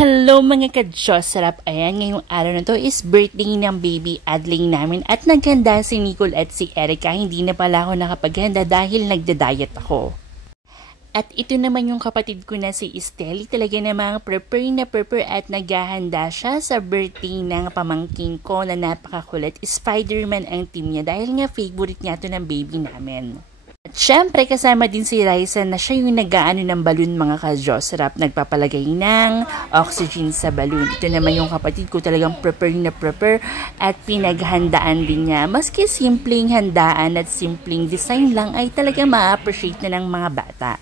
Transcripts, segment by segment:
Hello mga ka-Diyos, sarap. Ayan, ngayong araw na to is birthday ng baby Adling namin at naghanda si Nicole at si Erica. Hindi na pala ako nakapaghanda dahil nagda-diet ako. At ito naman yung kapatid ko na si Estelle, talaga namang prepare at naghahanda siya sa birthday ng pamangkin ko na napakakulit. Spider-Man ang team niya dahil nga favorite niya to ng baby namin. At syempre kasama din si Raisa na siya yung nag-aano ng balloon mga ka-Diyos. Sarap nagpapalagay ng oxygen sa balloon. Ito naman yung kapatid ko talagang prepare at pinaghandaan din niya. Maski simpleng handaan at simpleng design lang ay talaga ma-appreciate na ng mga bata.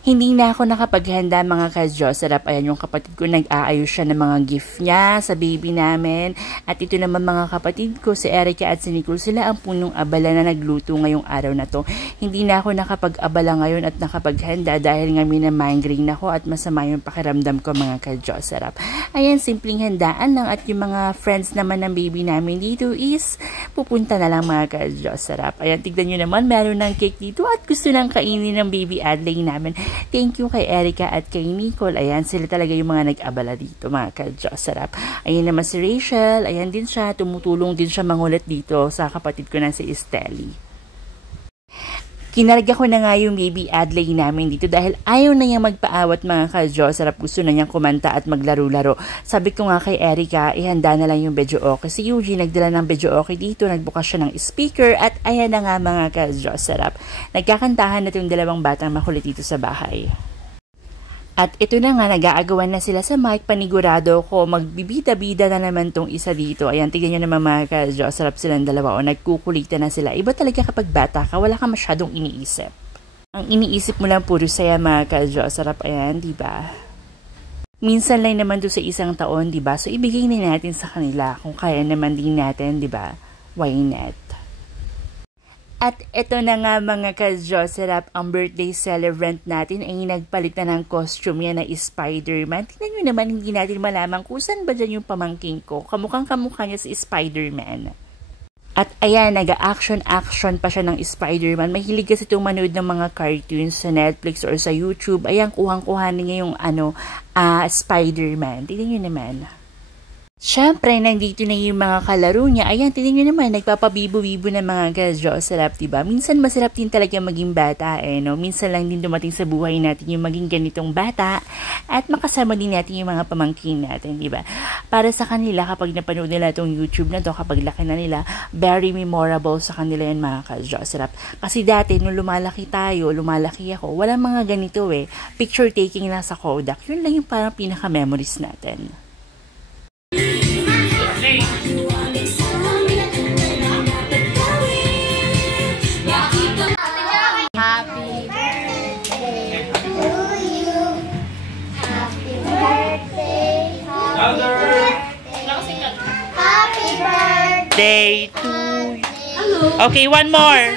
Hindi na ako nakapaghanda mga ka-Diyos. Sarap, ayan yung kapatid ko, nag-aayos siya ng mga gift niya sa baby namin. At ito naman mga kapatid ko, si Erica at si Nicole, sila ang punong abala na nagluto ngayong araw na to. Hindi na ako nakapag-abala ngayon at nakapaghanda dahil nga mina-migraine ako at masama yung pakiramdam ko mga ka-Diyos. Sarap. Ayan, simpleng handaan lang at yung mga friends naman ng baby namin dito is pupunta na lang mga ka-Diyos. Sarap. Ayan, tignan nyo naman, meron ng cake dito at gusto nang kainin ng baby Adley namin. Thank you kay Erica at kay Nicole. Ayan, sila talaga yung mga nag-abala dito, mga ka-Diyos. Sarap. Ayan naman si Rachel. Ayan din siya. Tumutulong din siya mangulat dito sa kapatid ko na si Estelle. Kinarga ko na nga yung baby Adley namin dito dahil ayaw na niyang magpaawat mga ka-Diyos. Sarap, gusto na niyang kumanta at maglaro-laro. Sabi ko nga kay Erica, ihanda na lang yung Bejo-Okay. Si Eugene nagdala ng Bejo-Okay dito, nagbukas siya ng speaker at ayan na nga mga ka-Diyos. Sarap. Nagkakantahan na yung dalawang batang makulit dito sa bahay. At ito na nga, nag-aagawan na sila sa mic. Panigurado ko, magbibida-bida na naman tong isa dito. Ayan, tignan nyo naman mga ka-Diyos. Sarap silang dalawa o nagkukulitan na sila. Iba talaga kapag bata ka, wala ka masyadong iniisip. Ang iniisip mo lang puro saya mga ka-Diyos. Sarap, ayan, diba? Minsan lang naman doon sa isang taon, diba? So, ibigay na natin sa kanila kung kaya naman din natin, diba? Why not? At ito na nga mga ka-Diyos, sarap, ang birthday celebrant natin ay nagpalit na ng costume yan na Spider-Man. Tingnan nyo naman, hindi natin malaman kung saan ba dyan yung pamangking ko. Kamukhang-kamukha niya si Spider-Man. At ayan, nag-action pa siya ng Spider-Man. Mahilig kasi itong manood ng mga cartoons sa Netflix or sa YouTube. Ayan, kuhang-kuhanin niya yung Spider-Man. Tingnan nyo naman. Siyempre, nandito na yung mga kalaro niya. Ayan, tingnan nyo naman, nagpapabibo-bibo na mga ka-Diyos. Sarap, diba? Minsan masarap din talaga maging bata, no? Minsan lang din dumating sa buhay natin yung maging ganitong bata at makasama din natin yung mga pamangkin natin, diba? Para sa kanila, kapag napanood nila itong YouTube na to, kapag laki na nila, very memorable sa kanila yan mga ka-Diyos. Sarap. Kasi dati, nung lumalaki ako, walang mga ganito picture taking na sa Kodak. Yun lang yung parang pinaka-memories natin. Day 2. Okay, one more.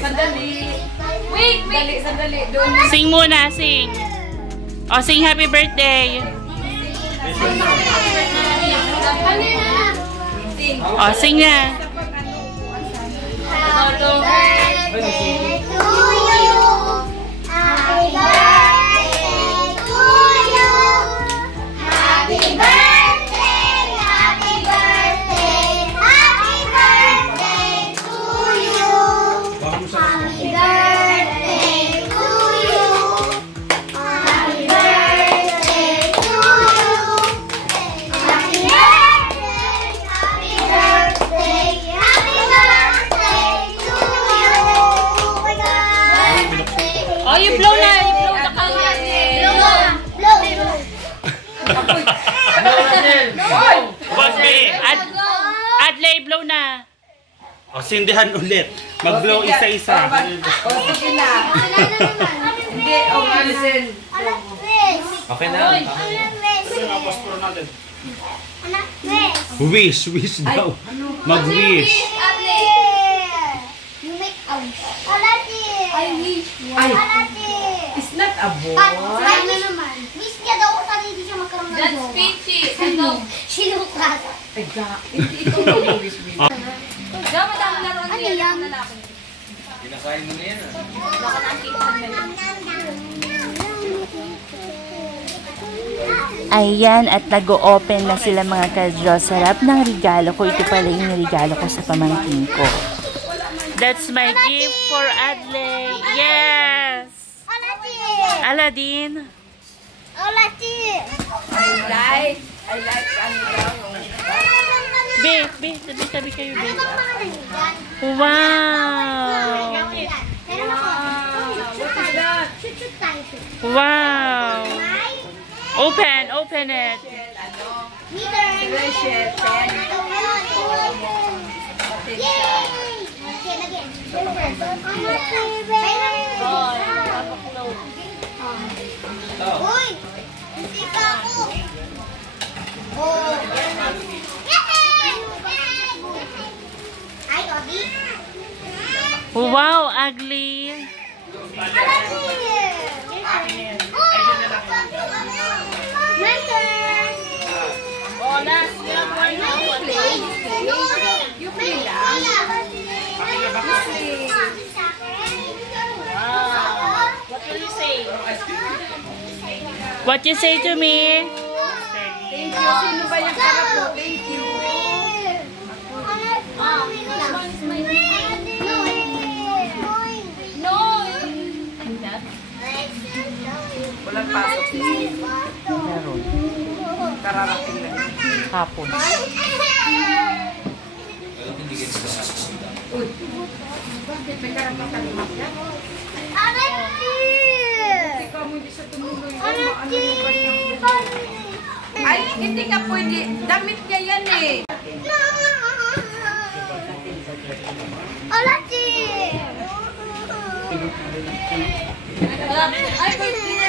Sandali. Wait. Sandali. Sing muna, sing. O, sing happy birthday. O, sing na. Happy birthday to you. Happy birthday to you. Happy birthday. Happy birthday. Happy birthday to you. Happy birthday to you. Happy birthday to you. Happy birthday. Happy birthday. Happy birthday to you. Adley, blow na. O, sindihan ulit. Mag-blow isa-isa. Sige na. Hindi, listen. Okay na. Wish daw. Mag-wish. You make a I wish. Ay, it's not a boy. I wish naman. Wish niya daw kung saan hindi siya magkaroon ng That's jowa. Pinchy. Sinukas. Hindi ito mag-wish me. Diyan, madami laruan Ano niya yan? ng lalaki. Kinakain mo na yan. Baka nakita nila. Ayan, at nag-o-open na sila mga ka-Diyos. Sarap ng regalo ko. Ito pala yung regalo ko sa pamangkin ko. That's my gift for Adley. Yes! Aladdin. Aladdin. I like ano daw. Tabi kayo, Ano bang mga nandiyan? Wow! Meron ako. What is that? Shoot tayo. Wow! May Open it. meter. Rachel, pen. Yay! Okay, lagyan. Uy! Hindi pa ako. Oh. Yay! Ay, Obi. Wow, ugly. My turn. Oh, last. You play lang. What will you say? What you say to me? Thank you. Sino ba yung sarap mo? Thank you. No. Walang pasok. Meron. Kararating lang. Hapon. Bakit may karapatan mo yan? Ikaw mo hindi sa tumuloy. Ay, hindi ka pwede. Damit niya yan eh. Ay, pwede na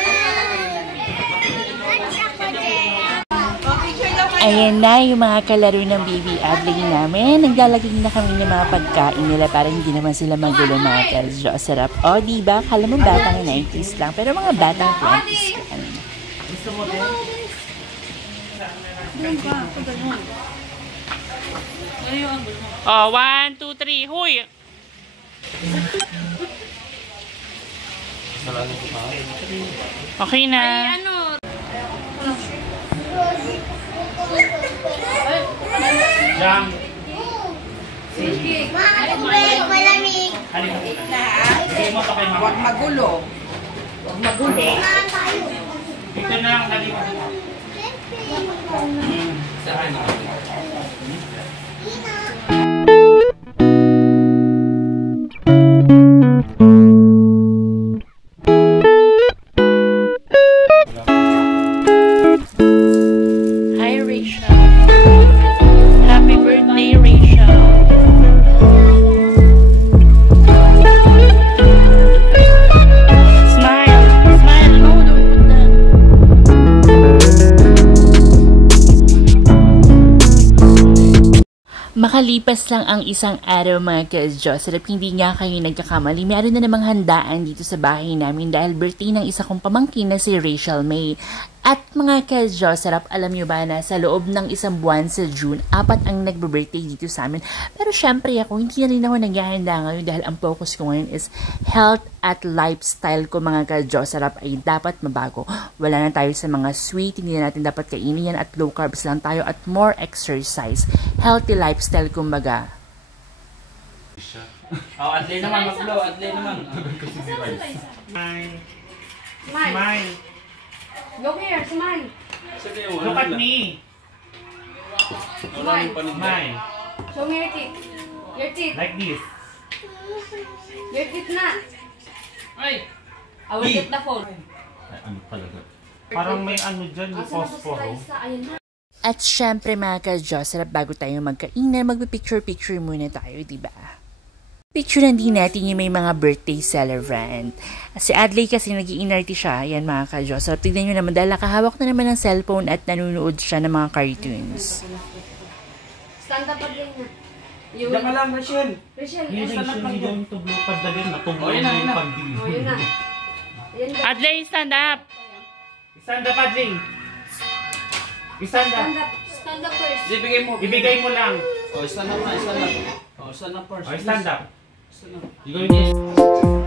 Ayan na yung mga kalaro ng baby Adley namin. Naglalagay na kami ng mga pagkain nila para hindi naman sila magulo mga ka-Diyos. Sarap. O, diba? Kala mo batang 90s lang. Pero mga batang 20s ka. Gusto mo din? Oh, 1, 2, 3. Huy! Okay na. Jam. Malamig. Sige mo to kay mama. Huwag magulo. Huwag magulo. Saan tayo? Ito na lang dali mo. Saan? Hi, Rachel. Happy birthday, Rachel. Smile. Smile. No, don't put that. Makalipas lang ang isang araw mga ka-Diyos, sarap hindi nga kayo nagkakamali. Meron na namang handaan dito sa bahay namin dahil birthday ng isa kong pamangkin na si Rachel May. At mga ka-Diyos, sarap alam nyo ba na sa loob ng isang buwan sa June, 4 ang nagbe-birthday dito sa amin. Pero syempre ako, hindi na rin ako naghahanda ngayon dahil ang focus ko ngayon is health at lifestyle ko mga ka-Diyos. Sarap ay dapat mabago. Wala na tayo sa mga sweet, hindi na natin dapat kainin yan at low carbs lang tayo at more exercise. Healthy lifestyle kumbaga. Oh, Adley naman, mag-blow. Adley naman. Smile. Smile. Look here, smile. Look at me. Smile. Smile. Show me your teeth. Your teeth. Like this. Your teeth na. Ay. I will get the phone. Ano talaga? Parang may ano dyan, may phosphoro. Ayun na. At syempre mga ka-Diyos, sarap bago tayo magkainan, magpipicture-picture muna tayo, diba? Picturean din natin yung may mga birthday celebrant. Si Adley kasi nag-iinarte siya, yan mga ka-Diyos. So tignan nyo naman dahil nakahawak na naman ng cellphone at nanonood siya ng mga cartoons. Stand up again na. Diyan ka lang, Rachel. Rachel, Using stand up should again. going to blow pagdalin na Oh, yun na, yun na. Oh, yun na. Ayan na. Adley, stand up! Stand up, Adling. Stand up. Stand up. Stand up first. Ibigay mo. Ibigay mo lang. Oh, stand up na, stand up. Oh, stand up first. Oh, stand up. Stand up. You going to